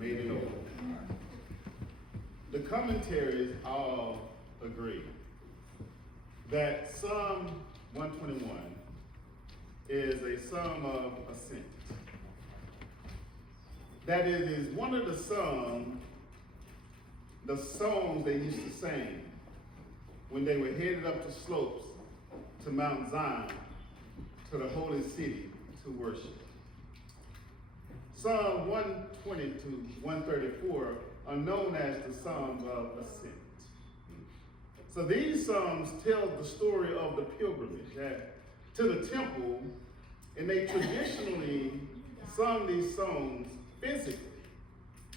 Made it over. The commentaries all agree that Psalm 121 is a psalm of ascent. That it is one of the songs they used to sing when they were headed up the slopes to Mount Zion, to the holy city, to worship. Psalm 120 to 134 are known as the Psalms of Ascent. So these psalms tell the story of the pilgrimage to the temple, and they traditionally sung these songs physically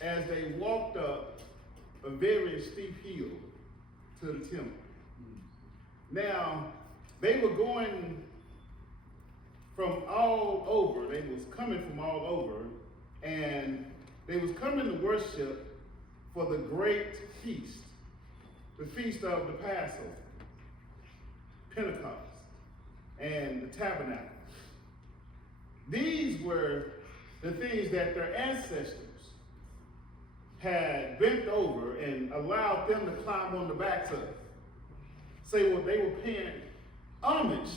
as they walked up a very steep hill to the temple. Now, they were going from all over. They was coming from all over, and they was coming to worship for the great feast, the feast of the Passover, Pentecost, and the tabernacle. These were the things that their ancestors had bent over and allowed them to climb on the backs of. Say what they were paying homage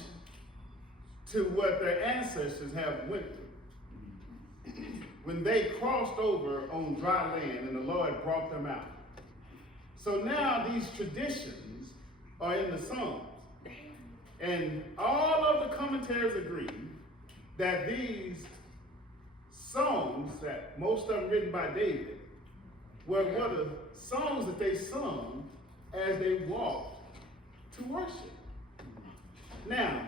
to what their ancestors have went through when they crossed over on dry land and the Lord brought them out. So now these traditions are in the Psalms. And all of the commentaries agree that these songs, that most of them written by David, were the songs that they sung as they walked to worship. Now,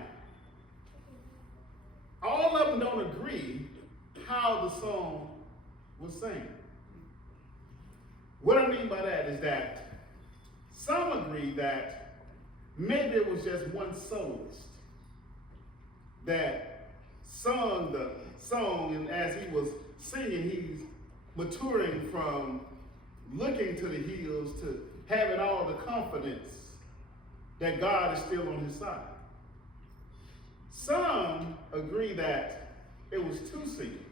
all of them don't agree how the song was sang. What I mean by that is that some agree that maybe it was just one soloist that sung the song, and as he was singing, he's maturing from looking to the hills to having all the confidence that God is still on his side. Some agree that it was two singers.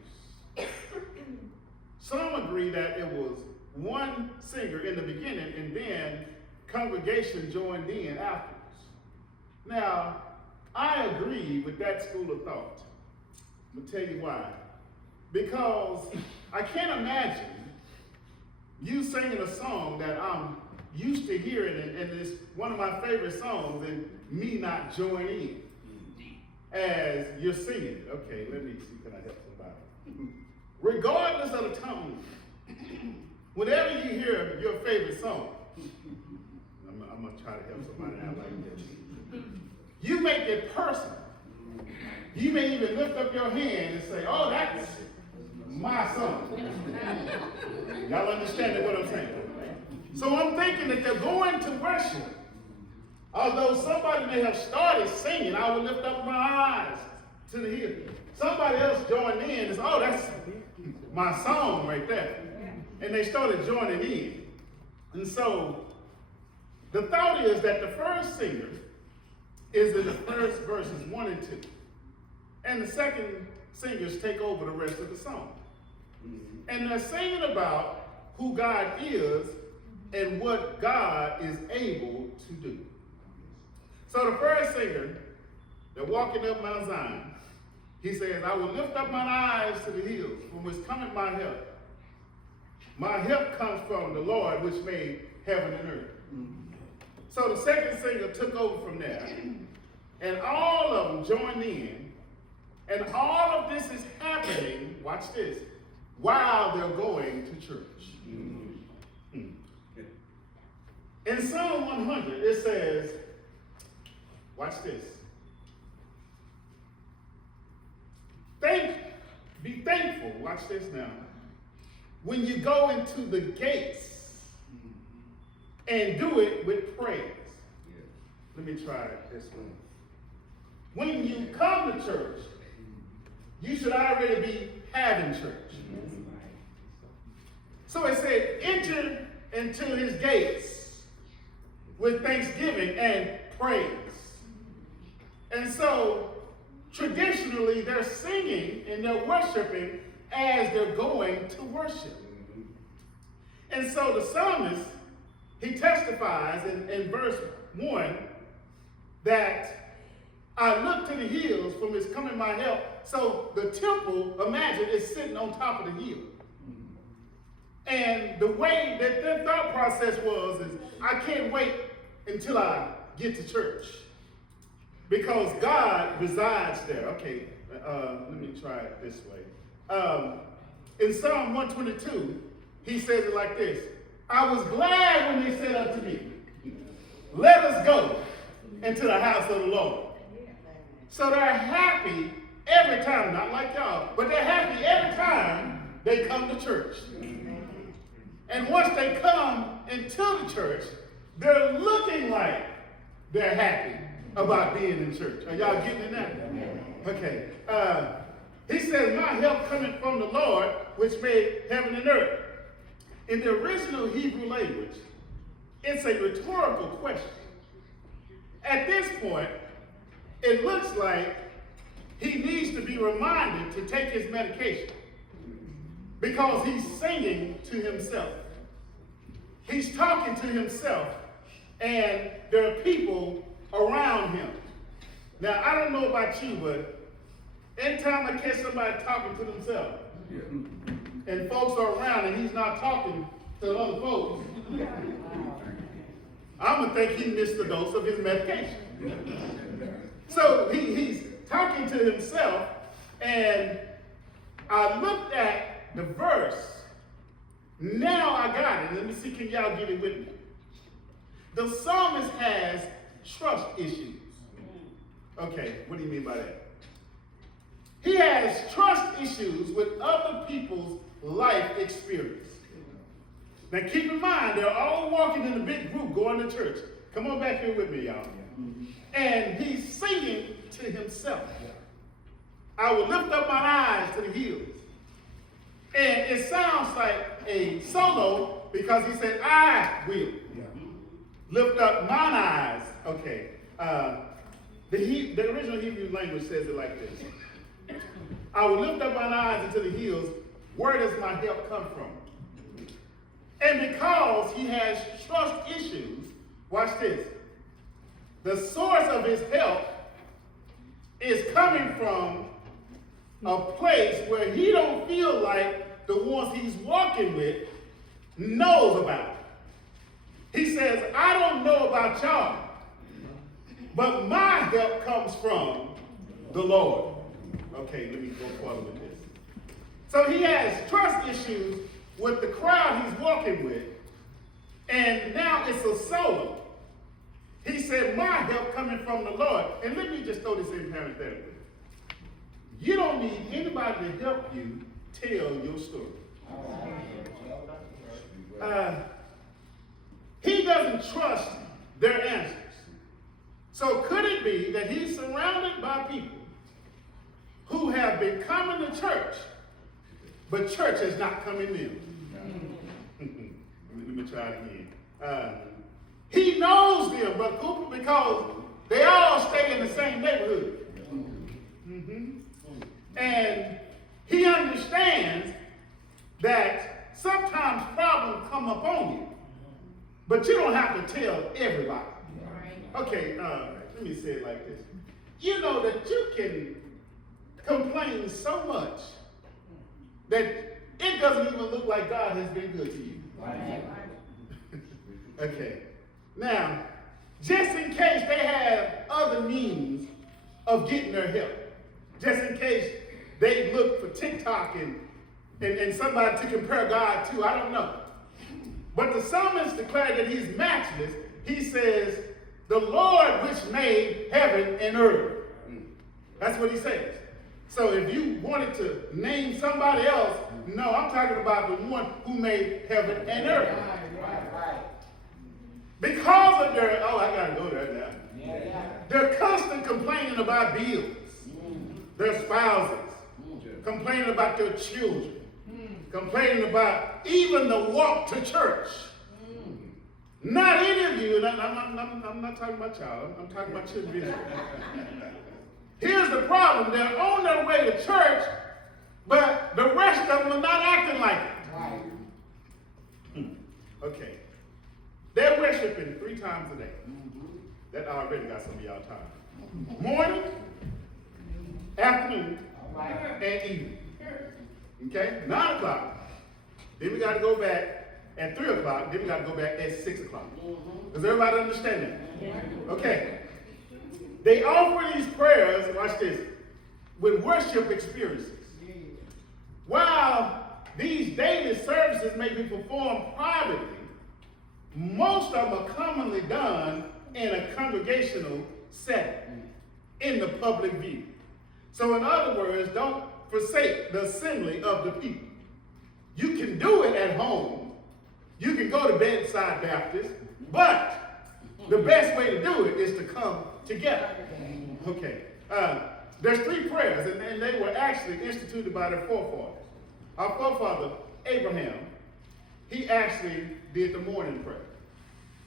Some agree that it was one singer in the beginning and then congregation joined in afterwards. Now, I agree with that school of thought. I'm going to tell you why. Because I can't imagine you singing a song that I'm used to hearing and it's one of my favorite songs and me not join in as you're singing. Okay, let me see, can I help somebody? Regardless of the tone, whenever you hear your favorite song, I'm going to try to help somebody out like this. You make it personal. You may even lift up your hand and say, oh, that's my song. Y'all understand what I'm saying? So I'm thinking that they're going to worship. Although somebody may have started singing, I will lift up my eyes to the hill. Somebody else joined in and said, oh, that's my song right there. And they started joining in. And so the thought is that the first singer is in the first verses 1 and 2. And the second singers take over the rest of the song. And they're singing about who God is and what God is able to do. So the first singer, they're walking up Mount Zion. He says, I will lift up mine eyes to the hills, from which cometh my help. My help comes from the Lord, which made heaven and earth. So the second singer took over from there, and all of them joined in, and all of this is happening, watch this, while they're going to church. In Psalm 100, it says, watch this. Be thankful, watch this now, when you go into the gates and do it with praise. Let me try it this way. When you come to church, you should already be having church. So it said, enter into his gates with thanksgiving and praise. And so, traditionally, they're singing and they're worshiping as they're going to worship. And so the psalmist, he testifies in verse 1 that I look to the hills from which coming my help. So the temple, imagine, is sitting on top of the hill. And the way that their thought process was is, I can't wait until I get to church, because God resides there. Okay, let me try it this way. In Psalm 122, he says it like this: I was glad when they said unto me, let us go into the house of the Lord. So they're happy every time, not like y'all, but they're happy every time they come to church. And once they come into the church, they're looking like they're happy about being in church. Are y'all getting that? Okay. He says, my help coming from the Lord, which made heaven and earth. In the original Hebrew language, it's a rhetorical question. At this point, it looks like he needs to be reminded to take his medication, because he's singing to himself. He's talking to himself, and there are people around him. Now, I don't know about you, but anytime I catch somebody talking to themselves, and folks are around and he's not talking to other folks, I'm going to think he missed the dose of his medication. So he's talking to himself, and I looked at the verse. Now I got it. Let me see, can y'all get it with me? The psalmist has trust issues. Okay, what do you mean by that? He has trust issues with other people's life experience. Now keep in mind, they're all walking in a big group going to church. Come on back here with me, y'all. And he's singing to himself. I will lift up my eyes to the hills. And it sounds like a solo, because he said, I will lift up mine eyes. Okay. The original Hebrew language says it like this: I will lift up mine eyes into the hills. Where does my help come from? And because he has trust issues, watch this. The source of his help is coming from a place where he don't feel like the ones he's walking with knows about it. He says, I don't know about y'all, but my help comes from the Lord. Okay, let me go forward with this. So he has trust issues with the crowd he's walking with, and now it's a solo. He said, my help coming from the Lord. And let me just throw this in parenthetically. You don't need anybody to help you tell your story. He doesn't trust their answers. So could it be that he's surrounded by people who have been coming to church, but church has not come in them? Let me try it again. He knows them, Brother Cooper, because they all stay in the same neighborhood. And he understands that sometimes problems come up on you, but you don't have to tell everybody. Okay, let me say it like this. You know that you can complain so much that it doesn't even look like God has been good to you. Okay. Now, just in case they have other means of getting their help, just in case they look for TikTok and somebody to compare God to, I don't know. But the psalmist declared that he's matchless. He says, the Lord which made heaven and earth. That's what he says. So if you wanted to name somebody else, no, I'm talking about the one who made heaven and earth. Because of their, I gotta go there now. They're constant complaining about bills, their spouses, complaining about their children, complaining about even the walk to church. Not any of you, and I'm not talking about y'all, I'm talking about children. Here's the problem: they're on their way to church, but the rest of them are not acting like it. Okay. They're worshiping 3 times a day. That already got some of y'all tired. Morning, afternoon, and evening. Okay? 9 o'clock. Then we got to go back at 3 o'clock. Then we got to go back at 6 o'clock. Does everybody understand that? Okay. They offer these prayers, watch this, with worship experiences. While these daily services may be performed privately, most of them are commonly done in a congregational setting, in the public view. So in other words, don't forsake the assembly of the people. You can do it at home. You can go to Bedside Baptist, but the best way to do it is to come together. Okay. There's 3 prayers, and they were actually instituted by their forefathers. Our forefather, Abraham, he actually did the morning prayer.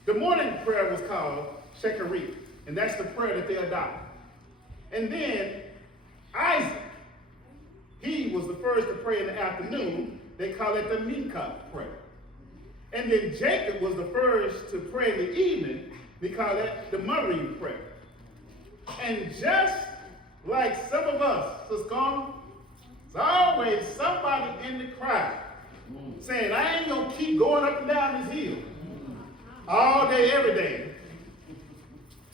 The morning prayer was called Shekharith, and that's the prayer that they adopted. And then Isaac, he was the first to pray in the afternoon. They call it the Mincha prayer. And then Jacob was the first to pray in the evening. They call it the Mariv prayer. And just like some of us, Sister Carmen, there's always somebody in the crowd saying, I ain't going to keep going up and down this hill all day, every day.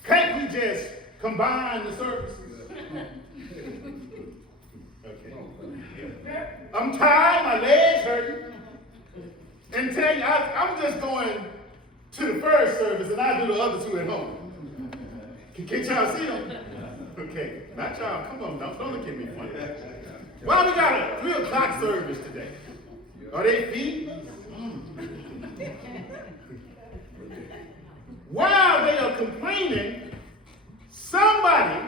Can't we just combine the services? Okay. I'm tired, my legs hurting. And tell you, I'm just going to the first service and I do the other 2 at home. Can y'all see them? Okay, not y'all. Come on, don't look at me funny. Well, we got a 3 o'clock service today. Are they feeding us? While they are complaining, somebody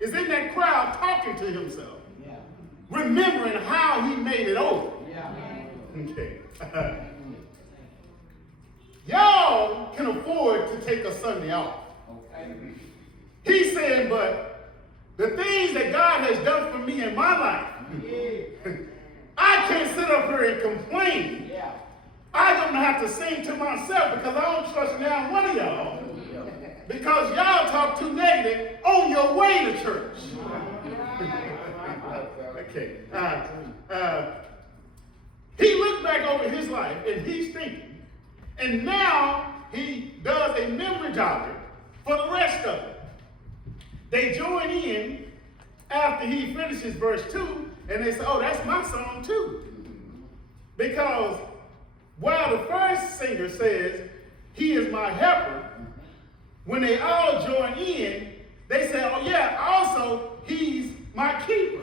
is in that crowd talking to himself, remembering how he made it over. Okay. Y'all can afford to take a Sunday off. He's saying, but the things that God has done for me in my life, I can't sit up here and complain. I don't have to sing to myself because I don't trust now one of y'all. Because y'all talk too negative on your way to church. Okay. He looked back over his life and he's thinking. And now he does a memory jogger for the rest of it. They join in after he finishes verse 2 and they say, oh, that's my song too. Because while the first singer says, he is my helper, when they all join in, they say, oh yeah, also, he's my keeper.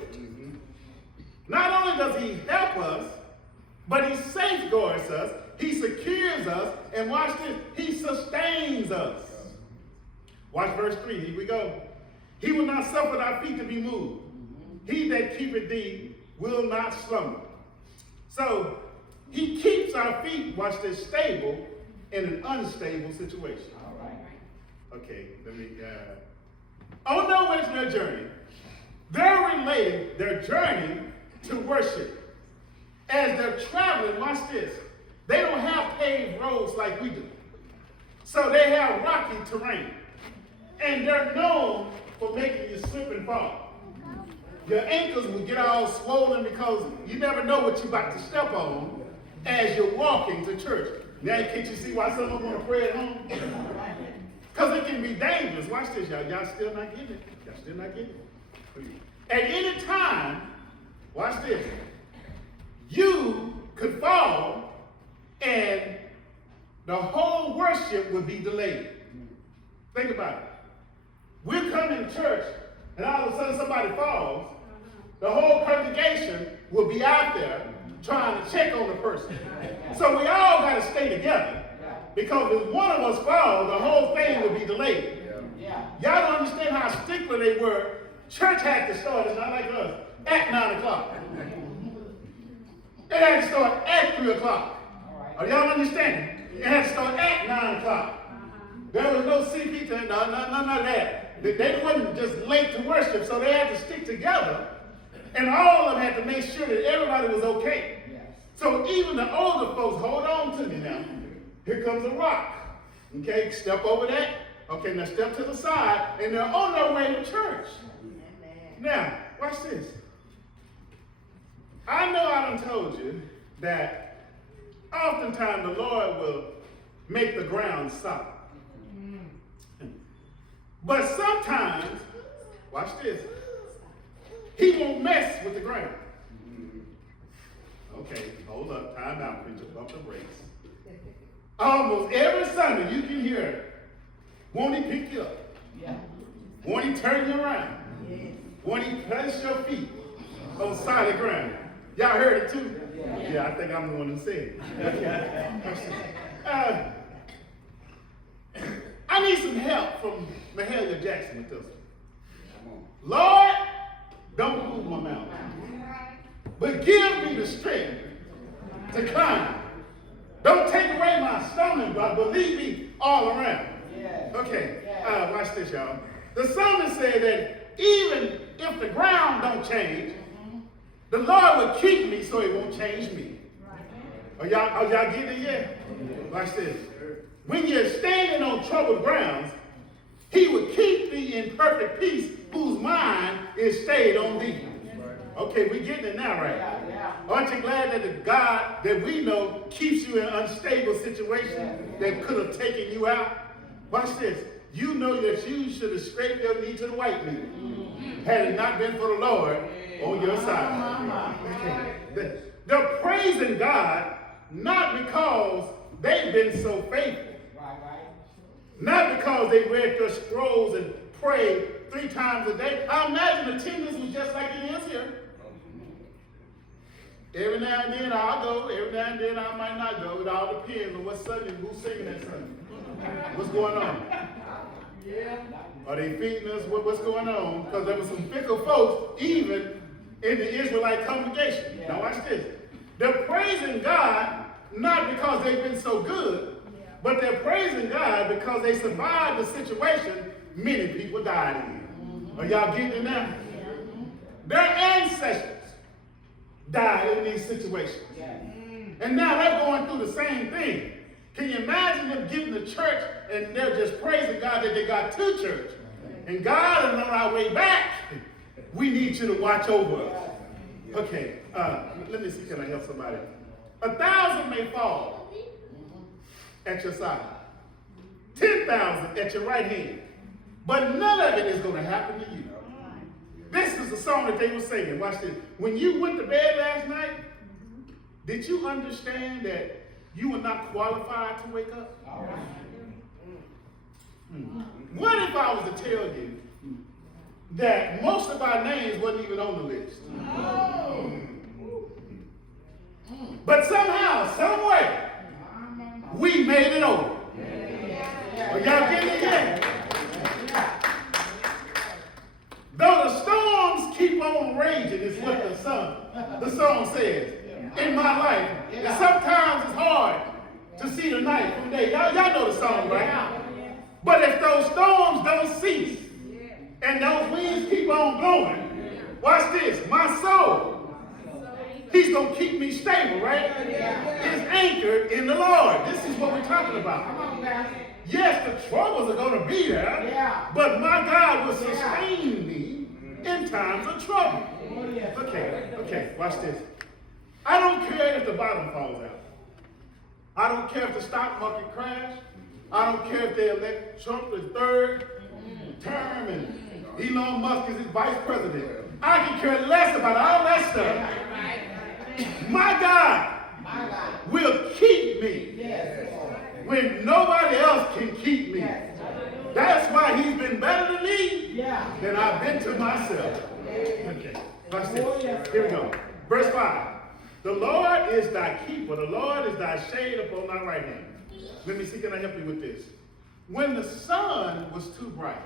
Not only does he help us, but he safeguards us, he secures us, and watch this, he sustains us. Watch verse 3, here we go. He will not suffer thy feet to be moved. He that keepeth thee will not slumber. So, he keeps our feet, watch this, stable in an unstable situation. All right. Okay, let me, on their way to their journey, they're relating their journey to worship. As they're traveling, watch this, they don't have paved roads like we do. So they have rocky terrain. And they're known for making you slip and fall. Your ankles will get all swollen because you never know what you're about to step on as you're walking to church. Now, can't you see why someone want to pray at home? Because it can be dangerous. Watch this, y'all. Y'all still not getting it. Y'all still not getting it. At any time, watch this, you could fall and the whole worship would be delayed. Think about it. We're coming to church and all of a sudden somebody falls. The whole congregation will be out there trying to check on the person. So we all got to stay together because if one of us falls, the whole thing will be delayed. Y'all don't understand how stickler they were. Church had to start, it's not like us, at 9 o'clock. It had to start at 3 o'clock. Are y'all understanding? It had to start at 9 o'clock. There was no CP, none of that. They wasn't just late to worship, so they had to stick together. And all of them had to make sure that everybody was okay. So even the older folks, hold on to me now. Here comes a rock. Okay, step over that. Okay, now step to the side, and they're on their way to church. Now, watch this. I know I done told you that oftentimes the Lord will make the ground solid. But sometimes, watch this, he won't mess with the ground. Okay, hold up, time out, preacher, bump the brakes. Almost every Sunday you can hear, won't he pick you up? Yeah. Won't he turn you around? Yes. Won't he place your feet on solid ground? Y'all heard it too? Yeah, I think I'm the one who said it. I need some help from Mahalia Jackson with this one. Lord, don't move my mountain, but give me the strength to climb. Don't take away my stomach, but leave me all around. Okay, watch this, y'all. The psalmist said that even if the ground don't change, the Lord will keep me so it won't change me. Are y'all getting it yet? Watch this. When you're standing on troubled grounds, he will keep thee in perfect peace, whose mind is stayed on thee. Okay, we getting it now, right? Aren't you glad that the God that we know keeps you in an unstable situation that could have taken you out? Watch this. You know that you should have scraped your knee to the white meat had it not been for the Lord on your side. Okay. They're praising God not because they've been so faithful. Not because they read their scrolls and prayed 3 times a day. I imagine attendance was just like it is here. Every now and then I'll go, every now and then I might not go. It all depends on what Sunday, who's singing that Sunday. What's going on? Are they feeding us? What's going on? Because there were some fickle folks, even in the Israelite congregation. Now watch this. They're praising God not because they've been so good, but they're praising God because they survived the situation many people died in. Are y'all getting it now? Their ancestors died in these situations. And now they're going through the same thing. Can you imagine them getting to church and they're just praising God that they got to church? And God is on our way back. We need you to watch over us. Okay, let me see, can I help somebody? 1,000 may fall at your side. 10,000 at your right hand. But none of it is going to happen to you. This is the song that they were singing. Watch this. When you went to bed last night, did you understand that you were not qualified to wake up? What if I was to tell you that most of our names wasn't even on the list? But somehow, some way, we made it over. Are y'all getting it yet? Though the storms keep on raging, is what the song says. In my life, and sometimes it's hard to see the night from day. Y'all know the song, right? But if those storms don't cease and those winds keep on blowing, watch this. My soul, he's going to keep me stable, right? It's anchored in the Lord. This is what we're talking about. Yes, the troubles are going to be there, but my God will sustain me in times of trouble. Okay, watch this. I don't care if the bottom falls out. I don't care if the stock market crash. I don't care if they elect Trump as third term and Elon Musk is his vice president. I can care less about all that stuff. My God will keep me when nobody else can keep me. That's why he's been better to me than I've been to myself. Okay, watch this. Here we go. Verse 5. The Lord is thy keeper. The Lord is thy shade upon thy right hand. Let me see, can I help you with this? When the sun was too bright,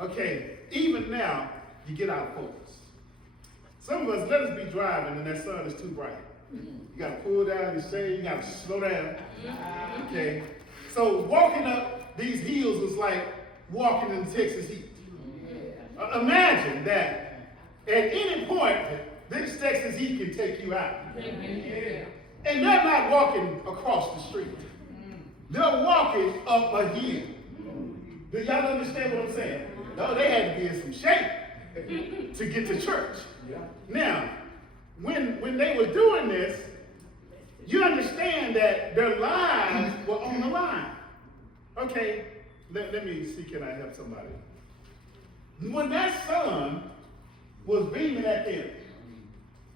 okay, even now, you get out of focus. Some of us, let us be driving and that sun is too bright. You got to pull down your shade, you got to slow down. Okay, so walking up these hills was like walking in Texas heat. Imagine that at any point, this Texas heat can take you out. And they're not walking across the street. They're walking up a hill. Do y'all understand what I'm saying? No, they had to be in some shape to get to church. Now, when they were doing this, you understand that their lives were on the line. Okay, let me see, can I help somebody? When that sun was beaming at them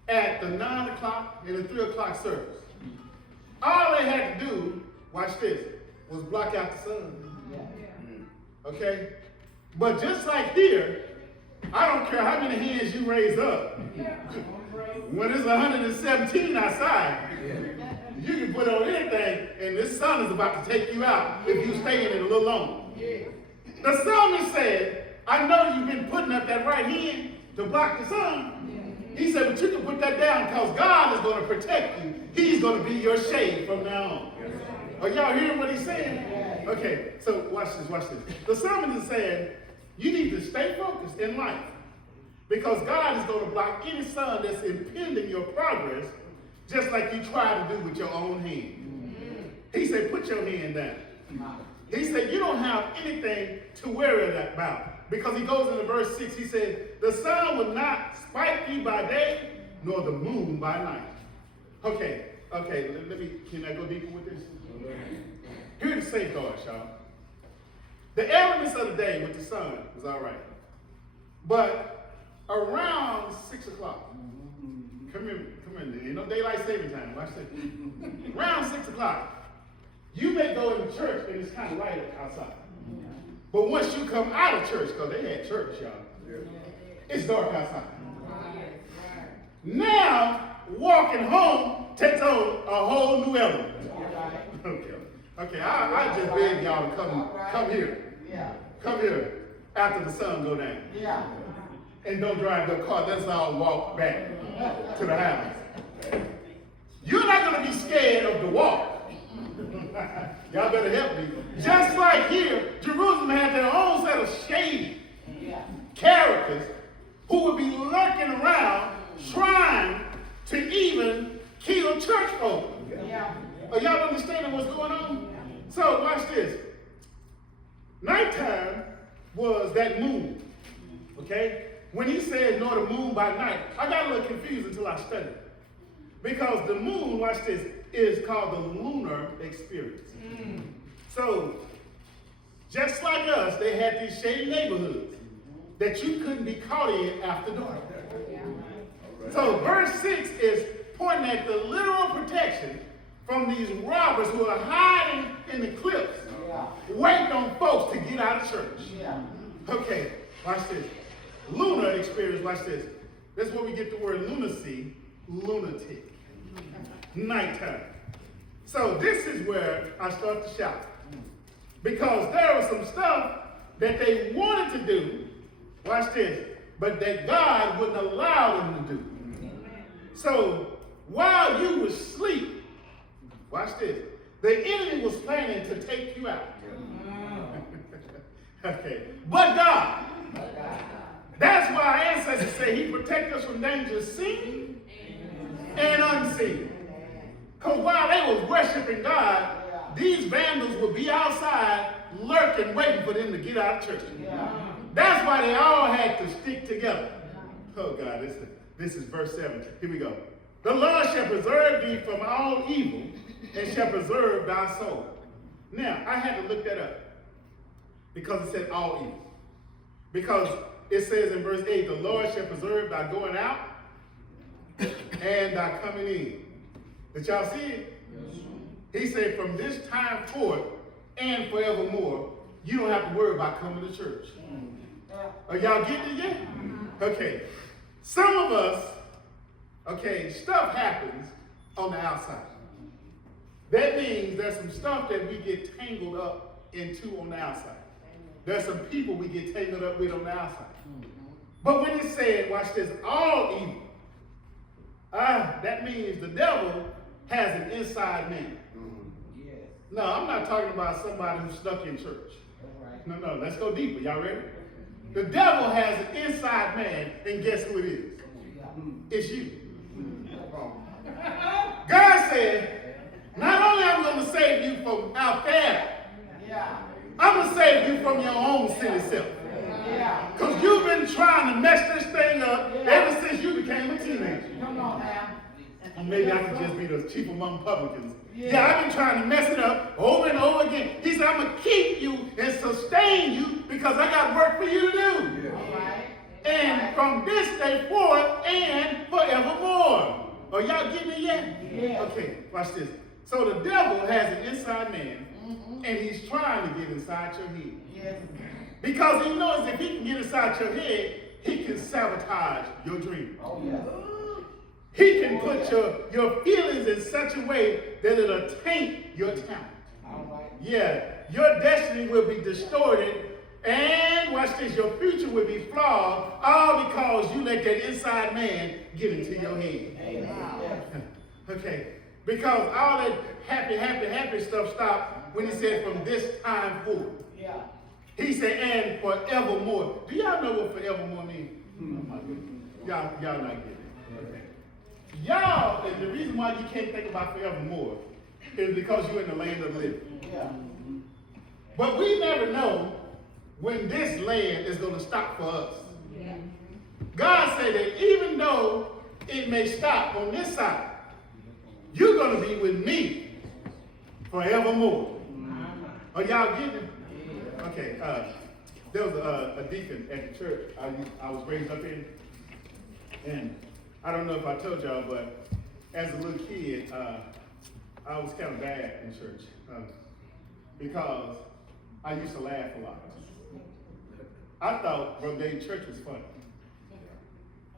at the 9 o'clock and the 3 o'clock service, all they had to do, watch this, was block out the sun. Okay? But just like here, I don't care how many hands you raise up. When it's 117 outside, you can put on anything, and this sun is about to take you out if you stay in it a little longer. The psalmist said, I know you've been putting up that right hand to block the sun. He said, but you can put that down because God is going to protect you. He's going to be your shade from now on. Are y'all hearing what he's saying? Okay, so watch this. The psalmist is saying, you need to stay focused in life because God is going to block any sun that's impeding your progress, just like you try to do with your own hand. He said, put your hand down. He said, you don't have anything to worry about. Because he goes into verse 6, he said, the sun will not spite you by day, nor the moon by night. Okay, can I go deeper with this? Here's the safeguards, y'all. The elements of the day with the sun was all right. But around 6 o'clock, come here, you know, daylight saving time, watch this. Around 6 o'clock, you may go into church and it's kind of light outside. But once you come out of church, because they had church, y'all, it's dark outside. Now, walking home takes on a whole new element. Okay, I just beg y'all to come here. Come here after the sun go down. And don't drive your car. Let's all walk back to the house. You're not going to be scared of the walk. Y'all better help me. Just like here, Jerusalem had their own set of shady characters who would be lurking around trying to even kill church folk. Are y'all understanding what's going on? So watch this. Nighttime was that moon. Okay? When he said nor the moon by night, I got a little confused until I studied. Because the moon, watch this, is called the lunar experience. So, just like us, they had these shady neighborhoods that you couldn't be caught in after dark. So, verse 6 is pointing at the literal protection from these robbers who are hiding in the cliffs, waiting on folks to get out of church. Okay, watch this. Lunar experience, watch this. That's where we get the word lunacy, lunatic. Nighttime. So this is where I start to shout. Because there was some stuff that they wanted to do, watch this, but that God wouldn't allow them to do. So while you were asleep, watch this, the enemy was planning to take you out. Okay, but God. That's why our ancestors say he protected us from danger seen and unseen. Because while they was worshiping God, these vandals would be outside lurking, waiting for them to get out of church. That's why they all had to stick together. Oh God, this is verse 7. Here we go. The Lord shall preserve thee from all evil and shall preserve thy soul. Now, I had to look that up because it said all evil. Because it says in verse 8, the Lord shall preserve thy going out and thy coming in. Did y'all see it? Yes. He said, from this time forth and forevermore, you don't have to worry about coming to church. Are y'all getting it yet? Okay. Some of us, okay, stuff happens on the outside. That means there's some stuff that we get tangled up into on the outside. There's some people we get tangled up with on the outside. But when it said, watch this, all evil, that means the devil has an inside man. No, I'm not talking about somebody who's stuck in church. No, let's go deeper. Y'all ready? The devil has an inside man, and guess who it is? It's you. God said, not only am I going to save you from out there. Yeah. I'm going to save you from your own silly self. Yeah. Because you've been trying to mess this thing up ever since you became a teenager. Come on now. Or maybe I could just be the chief among publicans. Yeah, I've been trying to mess it up over and over again. He said, I'm going to keep you and sustain you because I got work for you to do. All right. And from this day forward and forevermore. Are y'all getting it yet? Yeah. Okay, watch this. So the devil has an inside man, and he's trying to get inside your head. Yes. Because he knows if he can get inside your head, he can sabotage your dream. Oh, yeah. He can put your feelings in such a way that it'll taint your talent. All right. Yeah, your destiny will be distorted, and watch this, your future will be flawed, all because you let that inside man get into your head. Amen. Okay, because all that happy stuff stopped when he said from this time forward. Yeah. He said, and forevermore. Do y'all know what forevermore means? Oh my goodness. Y'all not getting it. Okay. Y'all, and the reason why you can't think about forevermore is because you're in the land of the living. Yeah. But we never know when this land is going to stop for us. Yeah. God said that even though it may stop on this side, you're going to be with me forevermore. Are y'all getting it? Okay, there was a deacon at the church I was raised up in, and I don't know if I told y'all, but as a little kid, I was kind of bad in church because I used to laugh a lot. I thought Brother Dave church was funny,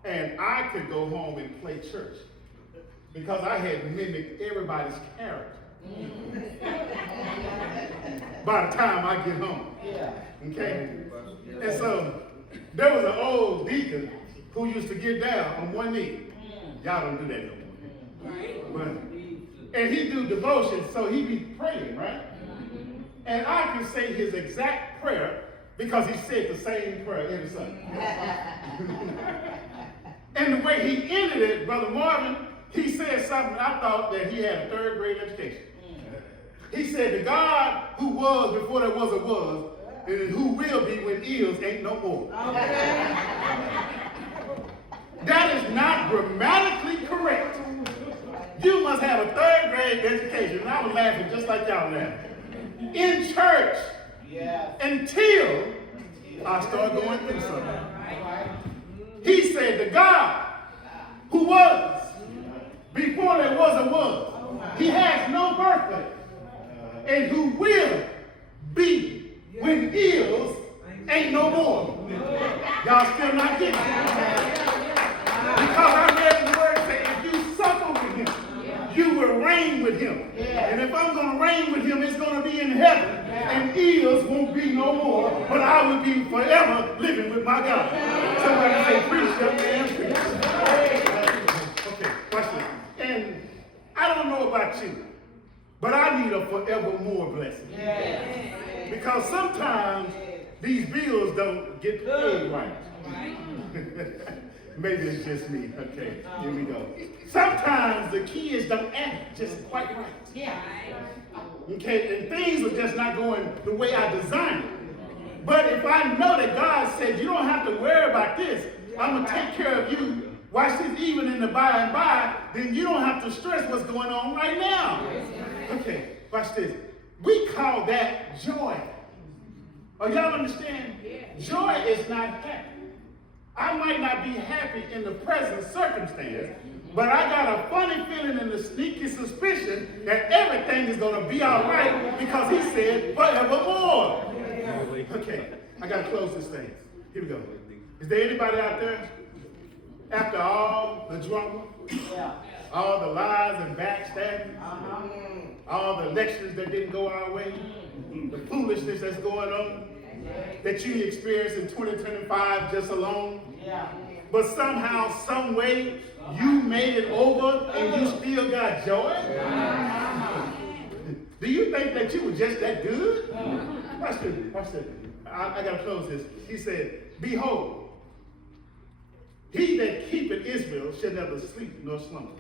and I could go home and play church because I had mimicked everybody's character. By the time I get home. Yeah. Okay? And so there was an old deacon who used to get down on one knee. Y'all don't do that no more. And he do devotion, so he be praying, right? And I can say his exact prayer because he said the same prayer every Sunday. And the way he ended it, Brother Marvin, he said something I thought that he had a third grade education. He said, the God who was before there was a was, and who will be when is ain't no more. Okay. That is not grammatically correct. You must have a third grade education. And I was laughing just like y'all laughing. In church, Yeah. until I start going through something. He said, the God who was before there was a was, he has no birthday. And who will be when is ain't no more. Y'all still not getting it. Because I read the word say, if you suffer with him, you will reign with him. And if I'm going to reign with him, it's going to be in heaven. And is won't be no more, but I will be forever living with my God. Somebody say, preach that man, preach. Okay, watch this. And I don't know about you, but I need a forevermore blessing. Because sometimes these bills don't get paid right. Maybe it's just me. Okay, here we go. Sometimes the kids don't act just quite right. Okay, and things are just not going the way I designed it. But if I know that God said, you don't have to worry about this, I'm going to take care of you. Watch this, even in the by and by, then you don't have to stress what's going on right now. Okay, watch this. We call that joy. Are y'all understand? Joy is not happy. I might not be happy in the present circumstance, but I got a funny feeling and a sneaky suspicion that everything is going to be all right because he said forevermore. Okay, I got to close this thing. Here we go. Is there anybody out there, after all the drama, all the lies and backstabbing, all the lectures that didn't go our way, the foolishness that's going on, that you experienced in 2025 just alone, but somehow, some way, you made it over and you still got joy? Do you think that you were just that good? Watch this, watch this. I got to close this. He said, behold, he that keepeth Israel shall never sleep nor slumber.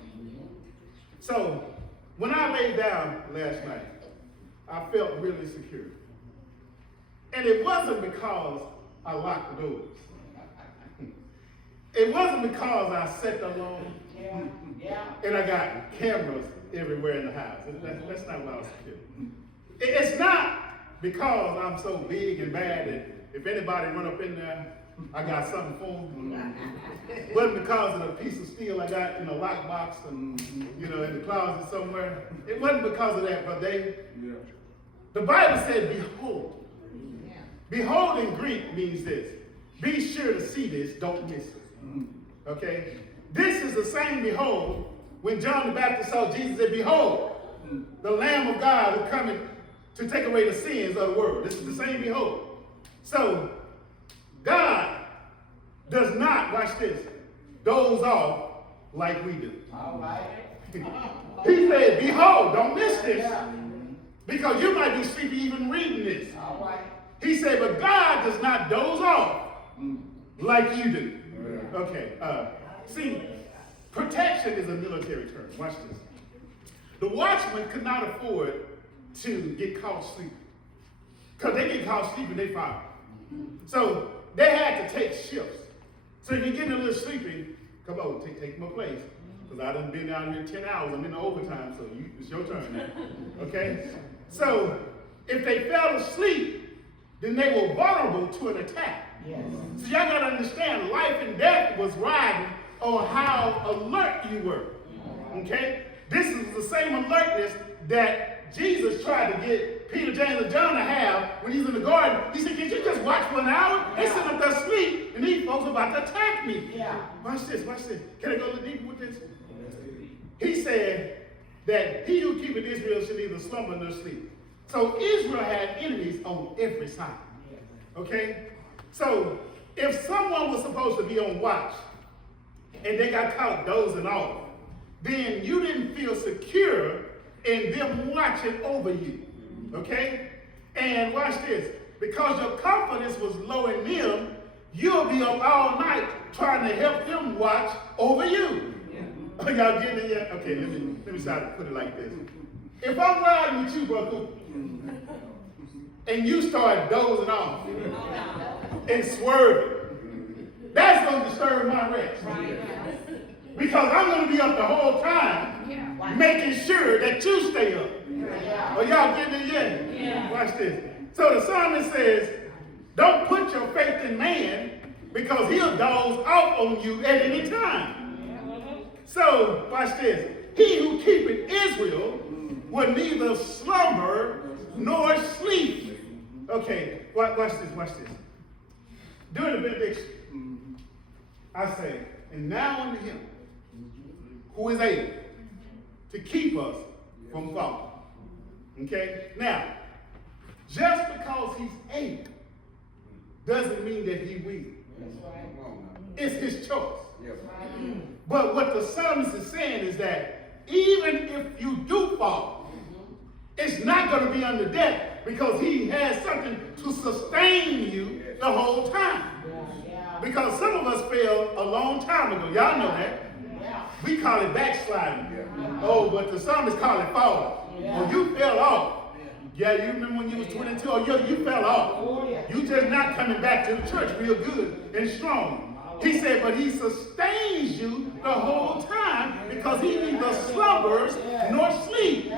So, when I laid down last night, I felt really secure. And it wasn't because I locked the doors. It wasn't because I sat alone and I got cameras everywhere in the house. That's not why I was secure. It's not because I'm so big and bad that if anybody run up in there, I got something for them. It wasn't because of the piece of steel I got in a lockbox and in the closet somewhere. It wasn't because of that, but the Bible said, behold. Behold in Greek means this. Be sure to see this, don't miss it. Okay? This is the same behold when John the Baptist saw Jesus said, behold, the Lamb of God who cometh to take away the sins of the world. This is the same behold. So, God does not, watch this, doze off like we do. All right. He said, behold, don't miss this. Because you might be sleepy even reading this. All right. He said, but God does not doze off like you do. Okay. See, protection is a military term. Watch this. The watchman could not afford to get caught sleeping. Because they get caught sleeping, they fire. So they had to take shifts. So if you're getting a little sleepy, come on, take my place. Because I done been down here 10 hours. I'm in the overtime, so it's your turn now. Okay? So if they fell asleep, then they were vulnerable to an attack. Yes. So y'all got to understand, life and death was riding on how alert you were. Okay? This is the same alertness that Jesus tried to get Peter, James, and John to have when he's in the garden. He said, can't you just watch for an hour? They sit up there asleep, and these folks are about to attack me. Yeah. Watch this, watch this. Can I go a little deeper with this? He said that he who keepeth Israel should neither slumber nor sleep. So Israel had enemies on every side. Okay? So if someone was supposed to be on watch and they got caught dozing off, then you didn't feel secure in them watching over you. Okay? And watch this. Because your confidence was low in them, you'll be up all night trying to help them watch over you. Are y'all getting it yet? Okay, let me try to put it like this. If I'm riding with you, brother, and you start dozing off and swerving, that's going to disturb my rest. Because I'm going to be up the whole time making sure that you stay up. Are y'all getting it yet? Watch this. So the psalmist says, don't put your faith in man because he'll doze off on you at any time. So, watch this. He who keepeth Israel will neither slumber nor sleep. Okay, watch this, watch this. During the benediction, I say, and now unto him who is able to keep us from falling. Okay? Now, just because he's able doesn't mean that he will. It's his choice. But what the psalmist is saying is that even if you do fall, it's not going to be under death because he has something to sustain you the whole time. Because some of us fell a long time ago. Y'all know that. We call it backsliding. Oh, but the psalmist call it falling. Oh, you fell off. Yeah, you remember when you was 22? Oh, you fell off. You just not coming back to the church real good and strong. He said, but he sustains you the whole time because he neither slumbers nor sleep.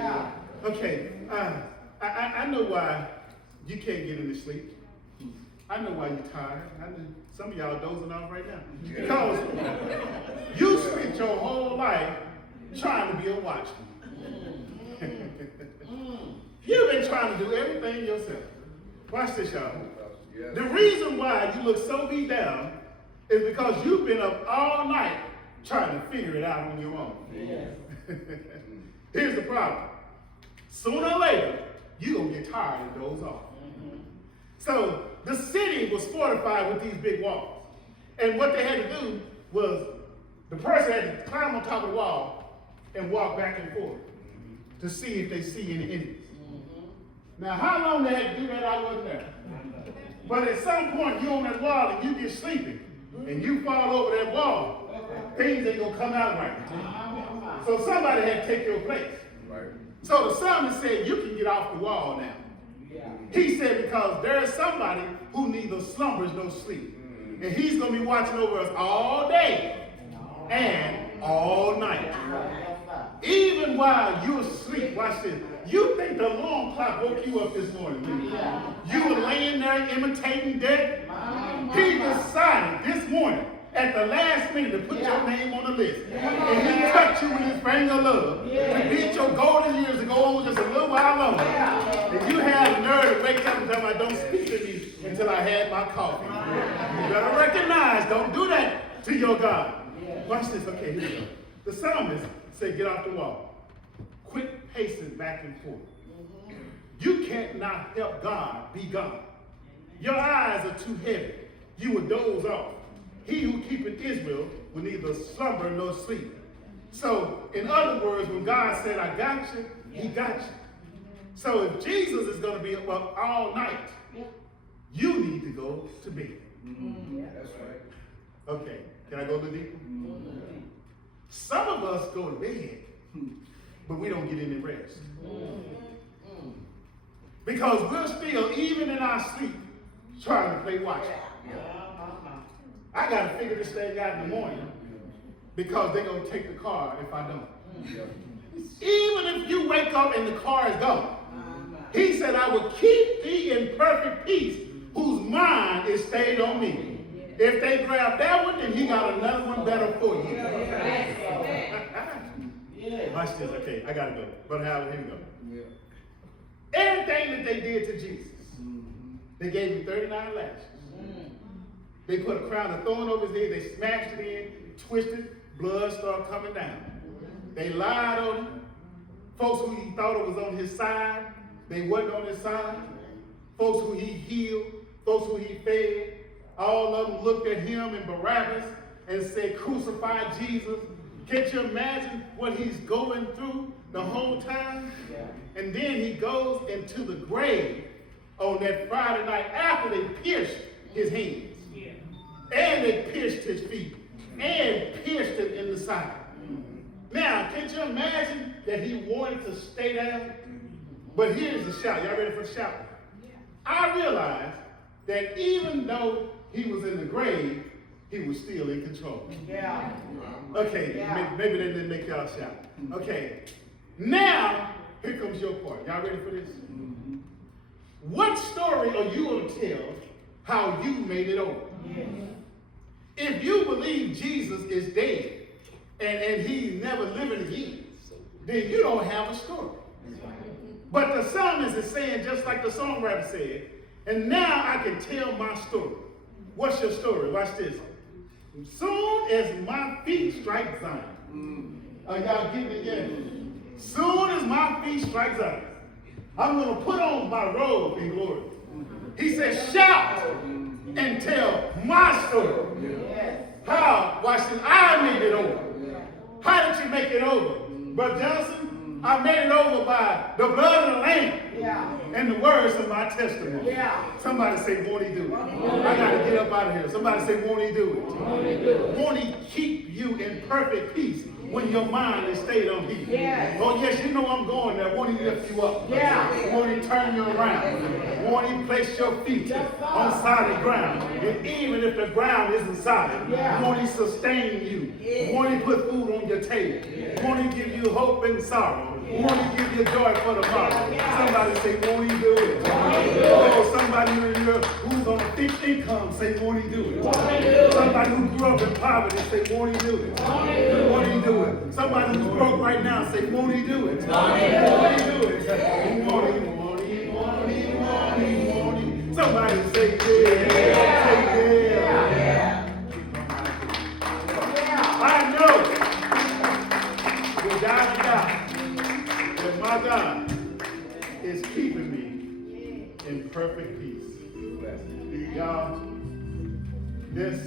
Okay, I know why you can't get any sleep. I know why you're tired. I know some of y'all dozing off right now. Because you spent your whole life trying to be a watchman. You've been trying to do everything yourself. Watch this, y'all. The reason why you look so beat down is because you've been up all night trying to figure it out on your own. Here's the problem. Sooner or later, you're going to get tired and doze off. So the city was fortified with these big walls. And what they had to do was the person had to climb on top of the wall and walk back and forth to see if they see any enemies. Now, how long they had to do that, I wasn't there. But at some point, you're on that wall and you get sleepy. And you fall over that wall, things ain't gonna come out right. So somebody had to take your place. So the psalmist said, you can get off the wall now. Yeah. He said, because there is somebody who neither slumbers nor sleep. And he's going to be watching over us all day and all night. Even while you're asleep, watch this. You think the alarm clock woke you up this morning, didn't you? You were laying there imitating death. He decided this morning, at the last minute, to put your name on the list. And he cut you with his finger of love. To beat your golden years to go on just a little while longer. And you have the nerve to wake up and tell me, don't speak to me until I had my coffee. You better recognize, don't do that to your God. Watch this. Okay, here we go. The psalmist said, get off the wall. Quit pacing back and forth. You can't not help God be God. Your eyes are too heavy. You will doze off. He who keepeth Israel will neither slumber nor sleep. So, in other words, when God said, I got you, he got you. So if Jesus is going to be up all night, you need to go to bed. That's right. Okay, can I go a little deeper? Some of us go to bed, but we don't get any rest. Because we're still, even in our sleep, trying to play watch. I got to figure this thing out in the morning because they're going to take the car if I don't. Even if you wake up and the car is gone, he said, I will keep thee in perfect peace, whose mind is stayed on me. If they grab that one, then he got another one better for you. Watch this. Okay, I got to go. Brother Howard, here we go. Everything that they did to Jesus, they gave him 39 lashes. They put a crown of thorn over his head. They smashed it in, twisted, blood started coming down. They lied on him. Folks who he thought it was on his side, they wasn't on his side. Folks who he healed, folks who he fed, all of them looked at him and Barabbas and said, crucify Jesus. Can't you imagine what he's going through the whole time? And then he goes into the grave on that Friday night after they pierced his hands. And they pierced his feet. And pierced him in the side. Now, can't you imagine that he wanted to stay down? But here's the shout. Y'all ready for the shout? I realized that even though he was in the grave, he was still in control. Okay, maybe they didn't make y'all shout. Okay, now, here comes your part. Y'all ready for this? What story are you going to tell how you made it over? If you believe Jesus is dead and he's never living again, then you don't have a story. But the psalmist is saying, just like the songwriter said, and now I can tell my story. What's your story? Watch this. Soon as my feet strike Zion. Are y'all getting it yet? Soon as my feet strike Zion, I'm going to put on my robe in glory. He says, shout and tell my story. How, watch this, I made it over. How did you make it over? Brother Johnson, I made it over by the blood of the Lamb and the words of my testimony. Somebody say, won't he do it? I got to get up out of here. Somebody say, won't he do it? Won't he keep you in perfect peace when your mind is stayed on him? Oh yes, you know I'm going there. Won't he lift you up? Won't he turn you around? Won't he place your feet on solid ground? And even if the ground isn't solid, won't he sustain you? Won't he put food on your table? Won't he give you hope in sorrow? Won't he give you joy for tomorrow? Somebody say, won't he do it? Oh, somebody who's on a fixed income say, won't he do it? Somebody who grew up in poverty say, won't he do it? Won't he do it? Somebody who's broke right now say, won't he do it? Won't he do it? Won't he? Somebody say, yeah. Say, yeah. I know, without a doubt, that my God is keeping me in perfect peace. Y'all, this